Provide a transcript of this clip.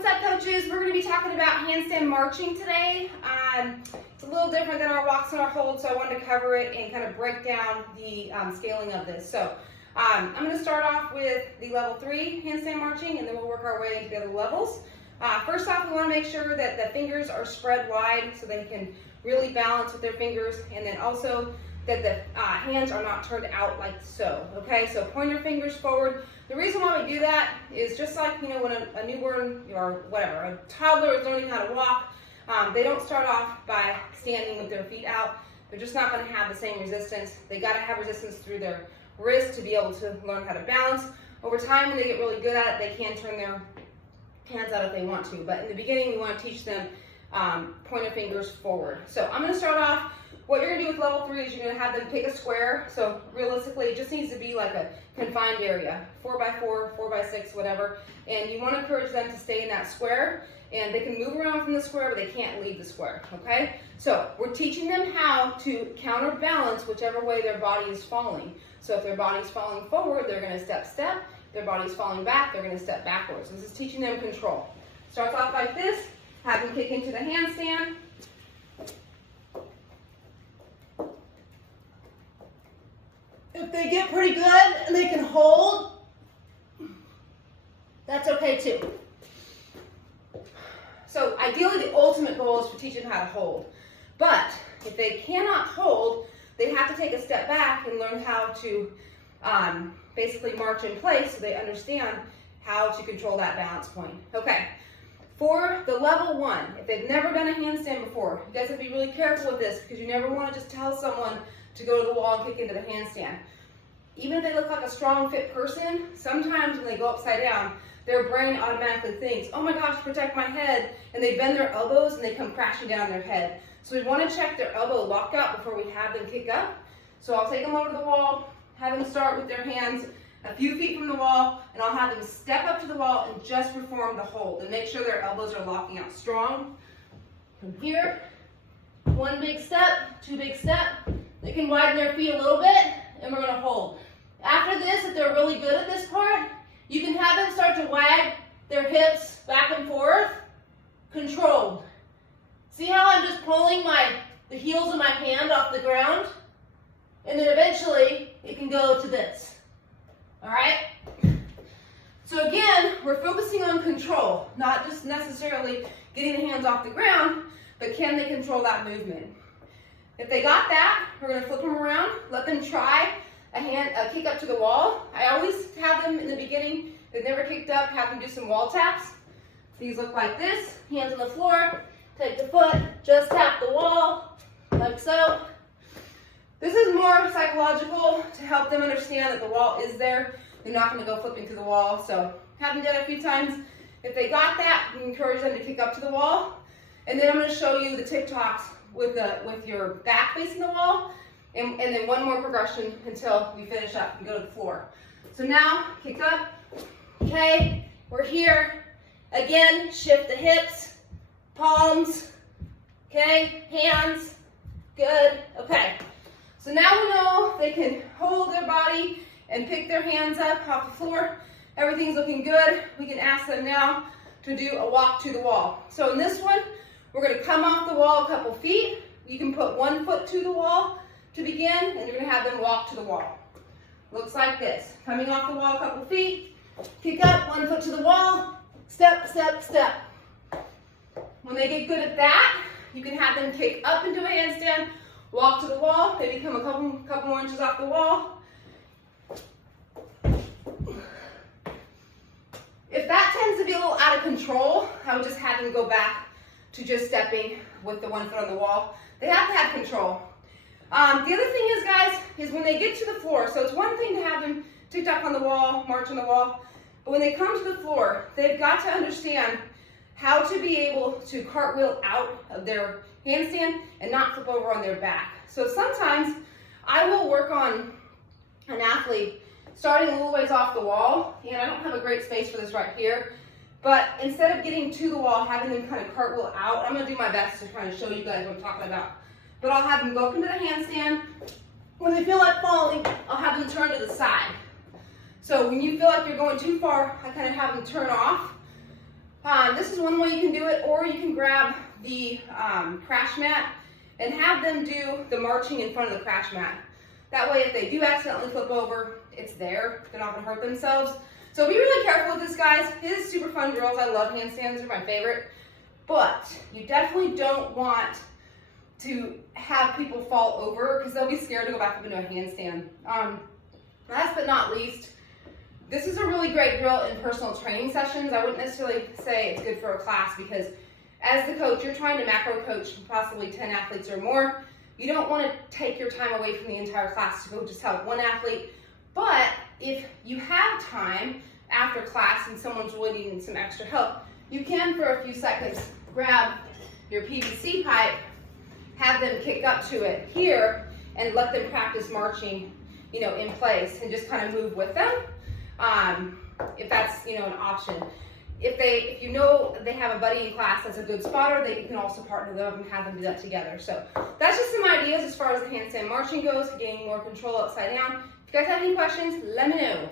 What's up, coaches? We're going to be talking about handstand marching today. It's a little different than our walks and our holds, so I wanted to cover it and kind of break down the scaling of this. So I'm going to start off with the level 3 handstand marching, and then we'll work our way into the other levels. First off, we want to make sure that the fingers are spread wide so they can really balance with their fingers, and then also that the hands are not turned out like so, okay? So point your fingers forward. The reason why we do that is just like, when a newborn or whatever, a toddler is learning how to walk, they don't start off by standing with their feet out. They're just not going to have the same resistance. They got to have resistance through their wrist to be able to learn how to balance. Over time, when they get really good at it, they can turn their hands out if they want to. But in the beginning, we want to teach them point your fingers forward. So I'm going to start off. What you're going to do with level 3 is you're going to have them pick a square. So realistically, it just needs to be like a confined area, 4x4, 4x6, whatever. And you want to encourage them to stay in that square. And they can move around from the square, but they can't leave the square, okay? So we're teaching them how to counterbalance whichever way their body is falling. So if their body's falling forward, they're going to step, step. If their body's falling back, they're going to step backwards. This is teaching them control. Starts off like this. Have them kick into the handstand. If they get pretty good and they can hold, that's okay too. So ideally the ultimate goal is to teach them how to hold. But if they cannot hold, they have to take a step back and learn how to basically march in place so they understand how to control that balance point. Okay, for the level 1, if they've never done a handstand before, you guys have to be really careful with this because you never want to just tell someone to go to the wall and kick into the handstand. Even if they look like a strong, fit person, sometimes when they go upside down, their brain automatically thinks, oh my gosh, protect my head, and they bend their elbows and they come crashing down their head. So we want to check their elbow lockout before we have them kick up. So I'll take them over to the wall, have them start with their hands a few feet from the wall, and I'll have them step up to the wall and just perform the hold and make sure their elbows are locking out strong. From here, 1 big step, 2 big step. They can widen their feet a little bit, and we're going to hold. After this, if they're really good at this part, you can have them start to wag their hips back and forth, controlled. See how I'm just pulling the heels of my hand off the ground? And then eventually, it can go to this. All right? So again, we're focusing on control, not just necessarily getting the hands off the ground, but can they control that movement? If they got that, we're going to flip them around, let them try a kick up to the wall. I always have them in the beginning, they've never kicked up, have them do some wall taps. These look like this, hands on the floor, take the foot, just tap the wall, like so. This is more psychological to help them understand that the wall is there. They're not going to go flipping through the wall. So have them do it a few times. If they got that, you can encourage them to kick up to the wall. And then I'm going to show you the TikToks with your back facing the wall. And then one more progression until we finish up and go to the floor. So now, kick up. Okay, we're here. Again, shift the hips, palms, okay, hands, good, okay. So now we know they can hold their body and pick their hands up off the floor. Everything's looking good. We can ask them now to do a walk to the wall. So in this one, we're going to come off the wall a couple feet. You can put 1 foot to the wall to begin, and you're going to have them walk to the wall. Looks like this. Coming off the wall a couple feet, kick up, 1 foot to the wall, step, step, step. When they get good at that, you can have them kick up into a handstand, walk to the wall, maybe come a couple more inches off the wall. If that tends to be a little out of control, I would just have them go back to just stepping with the 1 foot on the wall. They have to have control. The other thing is, guys, is when they get to the floor, so it's one thing to have them TikTok on the wall, march on the wall, but when they come to the floor, they've got to understand how to be able to cartwheel out of their handstand and not flip over on their back. So sometimes I will work on an athlete starting a little ways off the wall, and I don't have a great space for this right here, but instead of getting to the wall, having them kind of cartwheel out, I'm going to do my best to kind of show you guys what I'm talking about. But I'll have them go up into the handstand. When they feel like falling, I'll have them turn to the side. So when you feel like you're going too far, I kind of have them turn off This is one way you can do it, or you can grab the crash mat and have them do the marching in front of the crash mat. That way, if they do accidentally flip over, it's there. They're not gonna hurt themselves. So be really careful with this, guys. It is super fun drills. I love handstands, they're my favorite. But you definitely don't want to have people fall over because they'll be scared to go back up into a handstand. Last but not least, this is a really great drill in personal training sessions. I wouldn't necessarily say it's good for a class because as the coach, you're trying to macro coach possibly 10 athletes or more. You don't want to take your time away from the entire class to go just help one athlete. But if you have time after class and someone's really needing some extra help, you can, for a few seconds, grab your PVC pipe, have them kick up to it here, and let them practice marching, in place, and just kind of move with them, if that's, an option. If you know they have a buddy in class that's a good spotter, you can also partner them up and have them do that together. So that's just some ideas as far as the handstand marching goes, gaining more control upside down. If you guys have any questions, let me know.